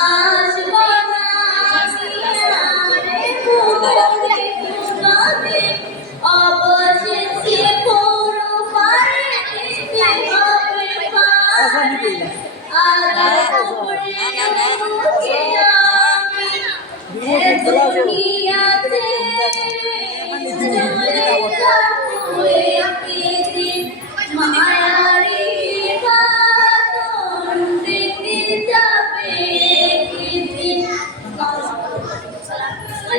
আসবো না রে ভুলে কোনোদিন অবশেষে পুরো পারে দিতে হবে পার আজ উপরে আমি এ দুনিয়াতে চলে যাবো একে